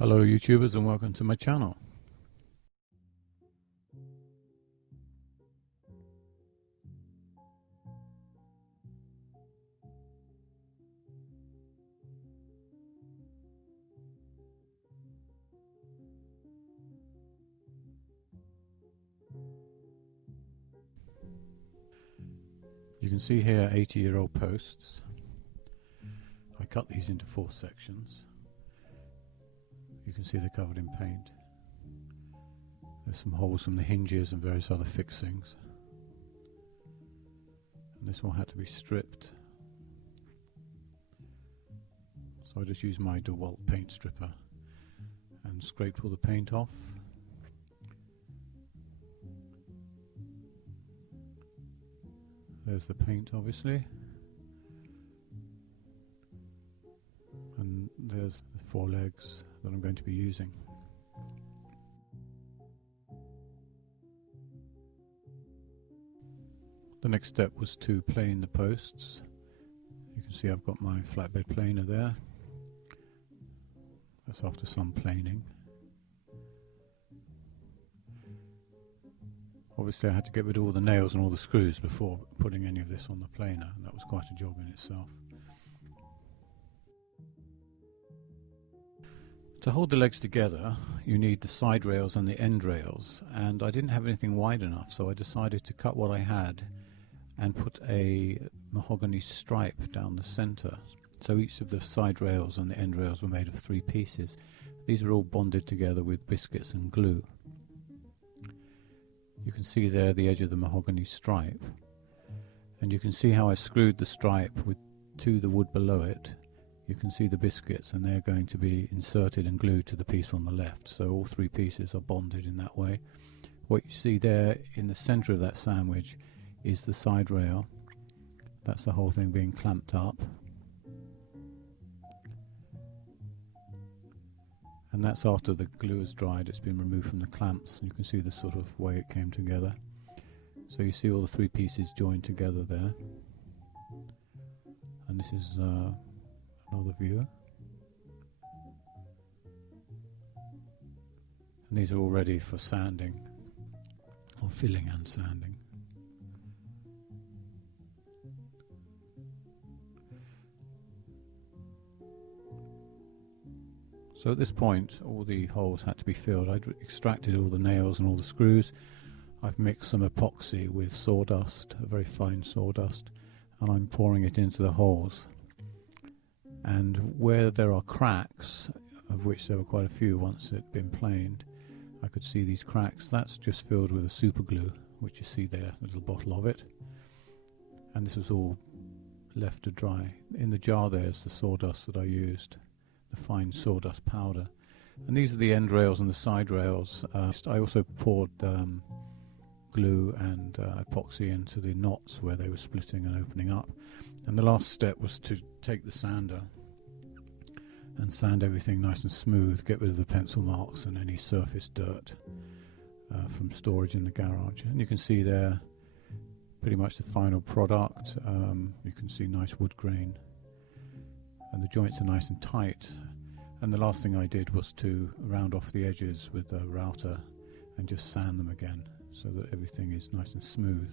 Hello YouTubers and welcome to my channel. You can see here 80-year-old posts. I cut these into 4 sections. You can see they're covered in paint. There's some holes from the hinges and various other fixings. And this one had to be stripped. So I just used my DeWalt paint stripper and scraped all the paint off. There's the paint, obviously. And there's the 4 legs that I'm going to be using. The next step was to plane the posts. You can see I've got my flatbed planer there. That's after some planing. Obviously I had to get rid of all the nails and all the screws before putting any of this on the planer, and that was quite a job in itself. To hold the legs together you need the side rails and the end rails, and I didn't have anything wide enough, so I decided to cut what I had and put a mahogany stripe down the centre. So each of the side rails and the end rails were made of 3 pieces. These were all bonded together with biscuits and glue. You can see there the edge of the mahogany stripe, and you can see how I screwed the stripe to the wood below it. You can see the biscuits, and they're going to be inserted and glued to the piece on the left, so all 3 pieces are bonded in that way. What you see there in the centre of that sandwich is the side rail. That's the whole thing being clamped up, and that's after the glue has dried. It's been removed from the clamps, and you can see the sort of way it came together. So you see all the 3 pieces joined together there, and this is another view. And these are all ready for sanding, or filling and sanding. So at this point all the holes had to be filled. I'd extracted all the nails and all the screws. I've mixed some epoxy with sawdust, a very fine sawdust, and I'm pouring it into the holes. And where there are cracks, of which there were quite a few once it had been planed, I could see these cracks. That's just filled with a super glue, which you see there, a little bottle of it. And this was all left to dry. In the jar there's the sawdust that I used, the fine sawdust powder. And these are the end rails and the side rails. I also poured glue and epoxy into the knots where they were splitting and opening up. And the last step was to take the sander and sand everything nice and smooth, get rid of the pencil marks and any surface dirt from storage in the garage. And you can see there pretty much the final product. You can see nice wood grain, and the joints are nice and tight. And the last thing I did was to round off the edges with a router and just sand them again so that everything is nice and smooth.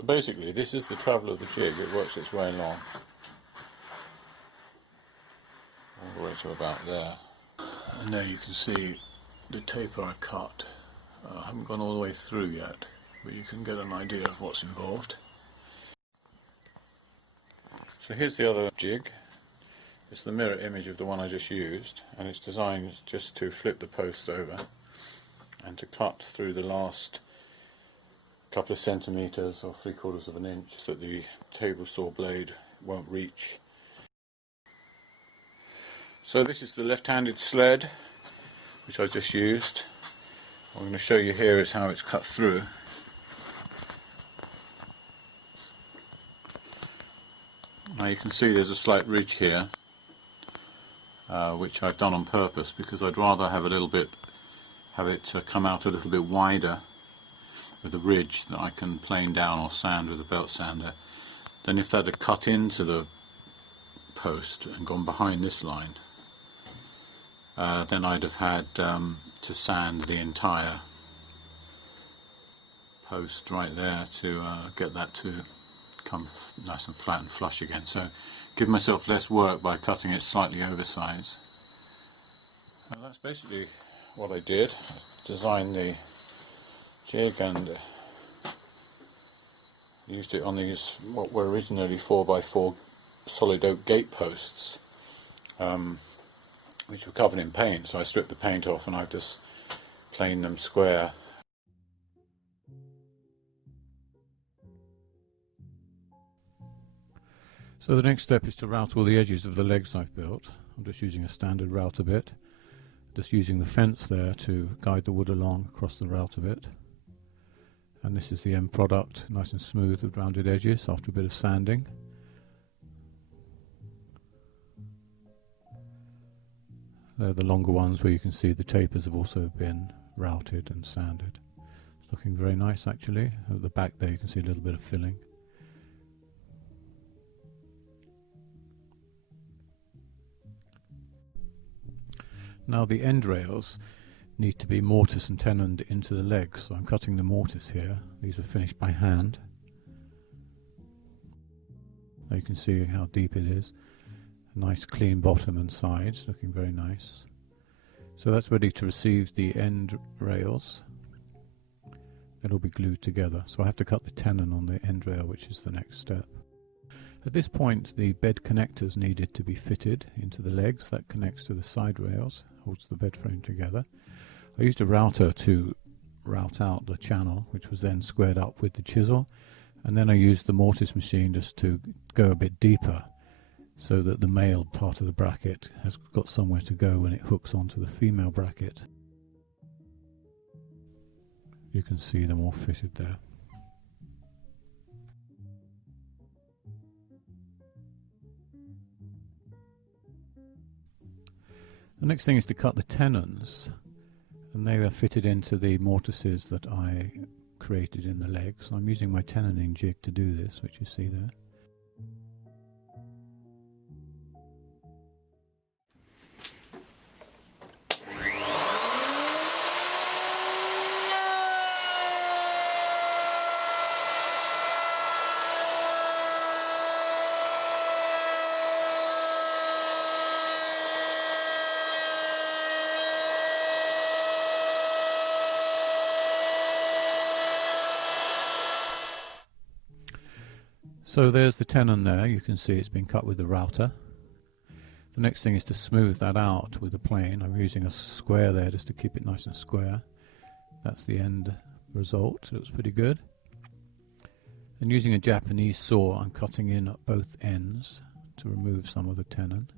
So basically this is the travel of the jig. It works its way along all the way to about there, and there you can see the taper I cut. I haven't gone all the way through yet, but you can get an idea of what's involved. So here's the other jig. It's the mirror image of the one I just used, and it's designed just to flip the post over and to cut through the last couple of centimetres or 3/4 of an inch that the table saw blade won't reach. So this is the left-handed sled which I just used. What I'm going to show you here is how it's cut through. Now you can see there's a slight ridge here, which I've done on purpose because I'd rather have it come out a little bit wider with a ridge that I can plane down or sand with a belt sander, than if that had cut into the post and gone behind this line. Then I'd have had to sand the entire post right there to get that to come nice and flat and flush again. So give myself less work by cutting it slightly oversized. That's basically what I did. I designed the jig and used it on these what were originally 4x4 solid oak gate posts, which were covered in paint. So I stripped the paint off and I've just planed them square. So the next step is to route all the edges of the legs I've built. I'm just using a standard router bit, just using the fence there to guide the wood along across the router bit. And this is the end product, nice and smooth with rounded edges after a bit of sanding. They're the longer ones where you can see the tapers have also been routed and sanded. It's looking very nice actually. At the back there you can see a little bit of filling. Now the end rails need to be mortise and tenoned into the legs, so I'm cutting the mortise here. These were finished by hand. Now you can see how deep it is. A nice clean bottom and sides, looking very nice. So that's ready to receive the end rails. It'll be glued together. So I have to cut the tenon on the end rail, which is the next step. At this point the bed connectors needed to be fitted into the legs. That connects to the side rails, holds the bed frame together. I used a router to route out the channel, which was then squared up with the chisel, and then I used the mortise machine just to go a bit deeper so that the male part of the bracket has got somewhere to go when it hooks onto the female bracket. You can see them all fitted there. The next thing is to cut the tenons, and they are fitted into the mortises that I created in the legs. I'm using my tenoning jig to do this, which you see there. So there's the tenon there. You can see it's been cut with the router. The next thing is to smooth that out with the plane. I'm using a square there just to keep it nice and square. That's the end result. It looks pretty good. And using a Japanese saw, I'm cutting in at both ends to remove some of the tenon.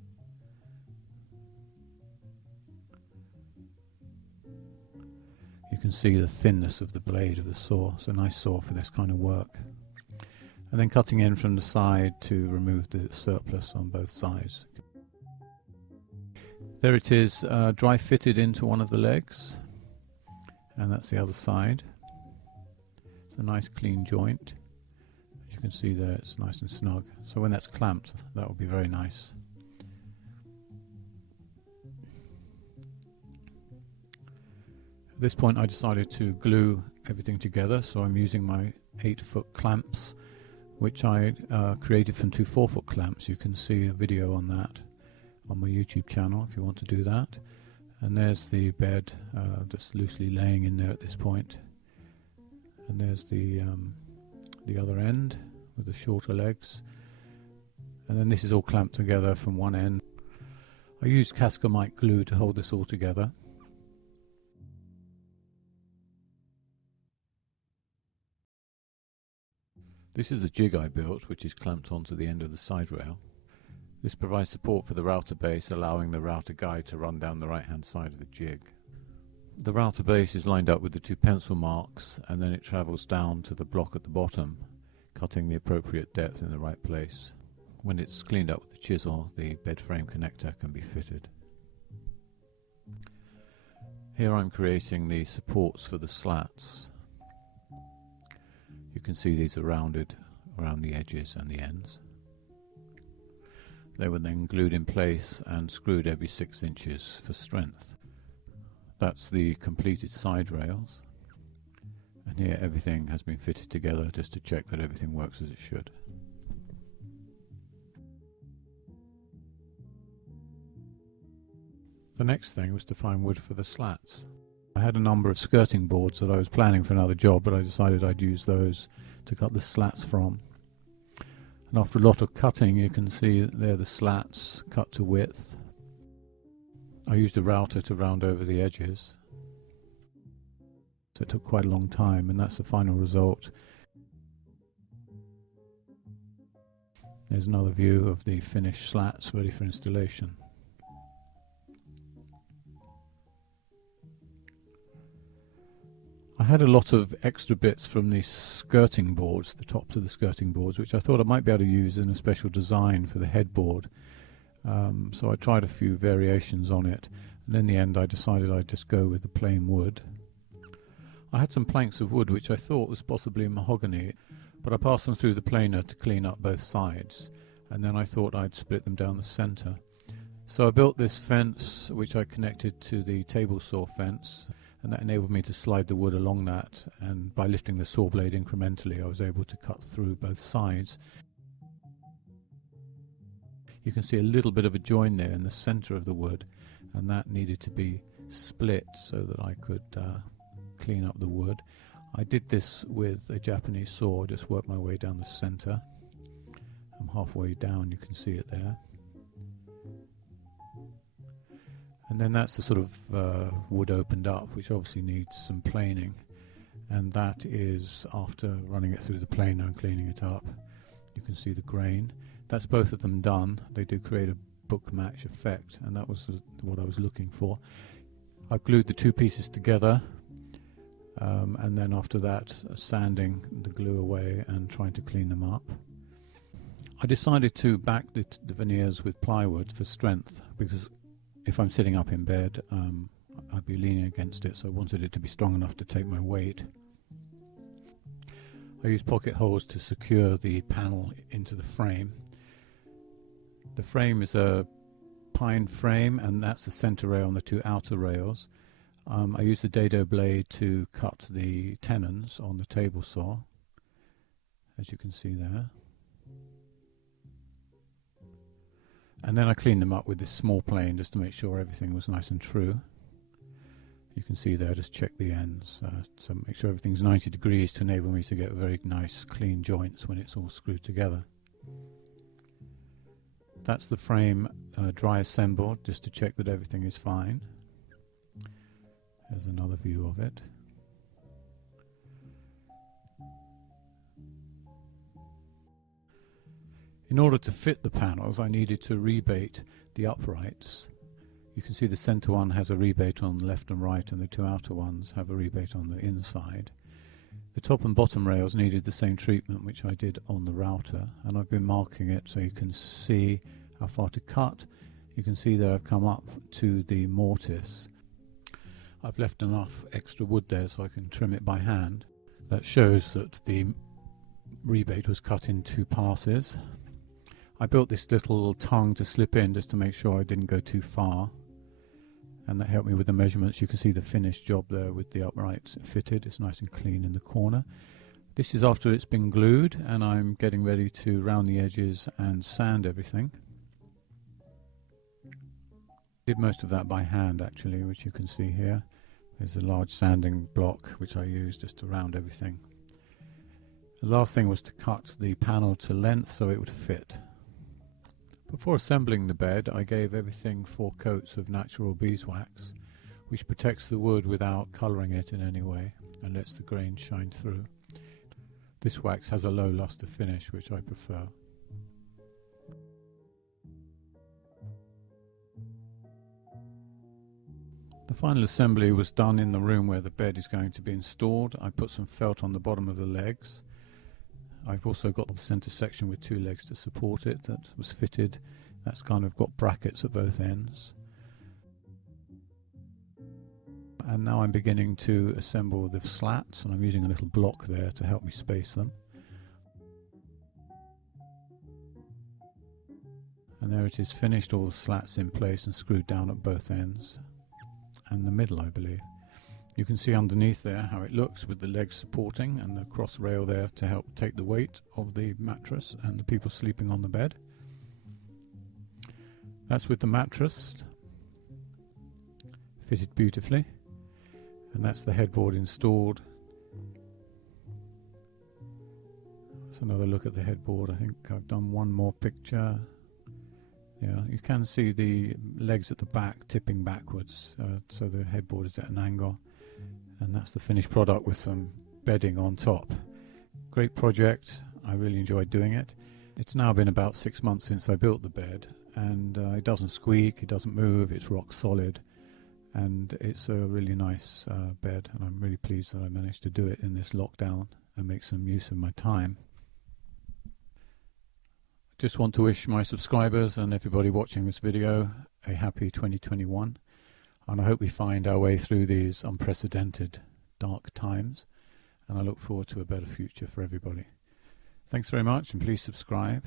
You can see the thinness of the blade of the saw. It's a nice saw for this kind of work. And then cutting in from the side to remove the surplus on both sides. There it is, dry fitted into one of the legs, and that's the other side. It's a nice clean joint. As you can see there, it's nice and snug. So when that's clamped, that will be very nice. At this point I decided to glue everything together, so I'm using my 8-foot clamps, which I created from 2 4-foot clamps. You can see a video on that on my YouTube channel if you want to do that. And there's the bed just loosely laying in there at this point. And there's the other end with the shorter legs. And then this is all clamped together from one end. I used Cascamite glue to hold this all together. This is a jig I built, which is clamped onto the end of the side rail. This provides support for the router base, allowing the router guide to run down the right hand side of the jig. The router base is lined up with the 2 pencil marks, and then it travels down to the block at the bottom, cutting the appropriate depth in the right place. When it's cleaned up with the chisel, the bed frame connector can be fitted. Here I'm creating the supports for the slats. You can see these are rounded around the edges and the ends. They were then glued in place and screwed every 6 inches for strength. That's the completed side rails. And here everything has been fitted together just to check that everything works as it should. The next thing was to find wood for the slats. I had a number of skirting boards that I was planning for another job, but I decided I'd use those to cut the slats from. And after a lot of cutting, you can see there the slats cut to width. I used a router to round over the edges. So it took quite a long time, and that's the final result. There's another view of the finished slats ready for installation. I had a lot of extra bits from the skirting boards, the tops of the skirting boards, which I thought I might be able to use in a special design for the headboard. So I tried a few variations on it, and in the end I decided I'd just go with the plain wood. I had some planks of wood which I thought was possibly mahogany, but I passed them through the planer to clean up both sides, and then I thought I'd split them down the centre. So I built this fence which I connected to the table saw fence, and that enabled me to slide the wood along that, and by lifting the saw blade incrementally I was able to cut through both sides. You can see a little bit of a join there in the centre of the wood, and that needed to be split so that I could clean up the wood. I did this with a Japanese saw, just worked my way down the centre. I'm halfway down, you can see it there. And then that's the sort of wood opened up, which obviously needs some planing, and that is after running it through the planer and cleaning it up. You can see the grain. That's both of them done. They do create a book match effect, and that was what I was looking for. I've glued the 2 pieces together, and then after that sanding the glue away and trying to clean them up. I decided to back the veneers with plywood for strength, because if I'm sitting up in bed, I'd be leaning against it, so I wanted it to be strong enough to take my weight. I used pocket holes to secure the panel into the frame. The frame is a pine frame, and that's the centre rail and the 2 outer rails. I used the dado blade to cut the tenons on the table saw, as you can see there. And then I cleaned them up with this small plane just to make sure everything was nice and true. You can see there, just check the ends, so make sure everything's 90 degrees to enable me to get very nice clean joints when it's all screwed together. That's the frame dry assembled, just to check that everything is fine. There's another view of it. In order to fit the panels, I needed to rebate the uprights. You can see the centre one has a rebate on the left and right, and the 2 outer ones have a rebate on the inside. The top and bottom rails needed the same treatment which I did on the router, and I've been marking it so you can see how far to cut. You can see there I've come up to the mortise. I've left enough extra wood there so I can trim it by hand. That shows that the rebate was cut in 2 passes. I built this little tongue to slip in just to make sure I didn't go too far. and that helped me with the measurements. You can see the finished job there with the uprights fitted. It's nice and clean in the corner. This is after it's been glued, and I'm getting ready to round the edges and sand everything. Did most of that by hand actually, which you can see here. There's a large sanding block which I used just to round everything. The last thing was to cut the panel to length so it would fit. Before assembling the bed, I gave everything 4 coats of natural beeswax, which protects the wood without colouring it in any way and lets the grain shine through. This wax has a low luster finish, which I prefer. The final assembly was done in the room where the bed is going to be installed. I put some felt on the bottom of the legs. I've also got the centre section with 2 legs to support it that was fitted. That's kind of got brackets at both ends. And now I'm beginning to assemble the slats, and I'm using a little block there to help me space them. And there it is, finished, all the slats in place and screwed down at both ends and the middle, I believe. You can see underneath there how it looks with the legs supporting and the cross rail there to help take the weight of the mattress and the people sleeping on the bed. That's with the mattress fitted beautifully, and that's the headboard installed. That's another look at the headboard. I think I've done one more picture. Yeah, you can see the legs at the back tipping backwards, so the headboard is at an angle, and that's the finished product with some bedding on top. Great project. I really enjoyed doing it. It's now been about 6 months since I built the bed, and it doesn't squeak, it doesn't move, it's rock solid, and it's a really nice bed, and I'm really pleased that I managed to do it in this lockdown and make some use of my time. Just want to wish my subscribers and everybody watching this video a happy 2021, and I hope we find our way through these unprecedented dark times, and I look forward to a better future for everybody. Thanks very much, and please subscribe.